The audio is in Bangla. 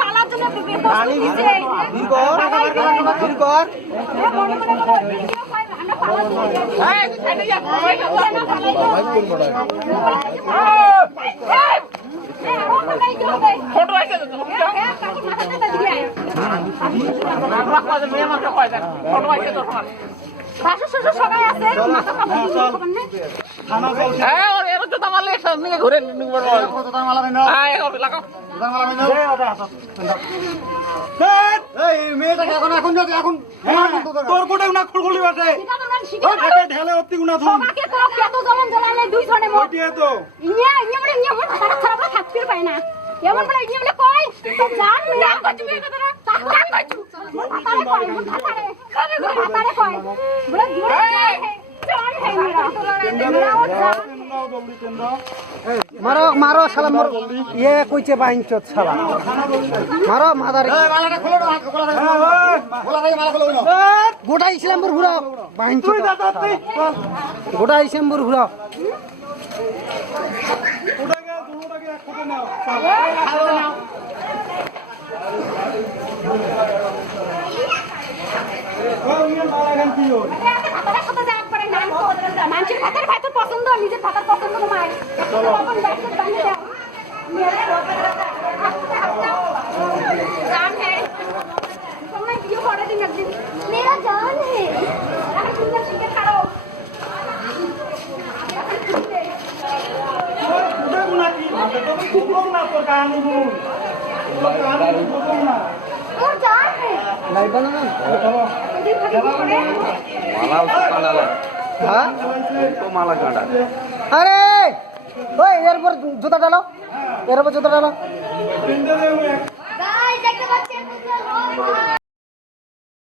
পালার জন্য পানি দিতে ধীরকর ধীরকর ফটো আছে তো ফটো আছে তো শাশু শ্বশুর সবাই আছে মাথা কাপড় দিয়ে খবর নেই থানা চলছে হ্যাঁ ওর এর জুতা মারলে সামনে ঘুরে নিব জুতা মারলা না হ্যাঁ এগো লাগাও জুতা মারলা না এই ওটা আসো এই মেয়েটা এখন তোর কোটে না খুলখুলি বাসে ওকে ঢেলে অতি গুনা ধুম তোমাকে তো কত জমন জ্বালালে দুই জনে মত ওইটিয়ে তো ইয়া মন খারাপ থাকতে পায় না এমন বলে ইয়া বলে কই তো জান না কত মেয়ে কথা না তাকান কইছু তারে কই তারে তারে কই বলে চল হে মেরা মারো মারো শালা মোর ইয়ে কইছে বাহিনচত শালা মারো মাদার মালাটা খোলো না খোলা ভাই মালা খোলো না গোটা ইসলামপুর ঘুরাও বাহিনচত গোটা ইসলামপুর ঘুরাও ওটাকে দুটোটাকে একসাথে নাও মানুষের ভাতের ভাই তোর পছন্দ নিজের ভাতের পছন্দ তোমার जान है तुमने वीडियो पढ़ा दिन दिन मेरा जान है अगर तुमने सीखे करो और जान है নাই বানানো মালা কাঁডা হ্যাঁ তো মালা কাঁডা আরে ওই এরপর জুতা ডালো এরপর জুতা ডালো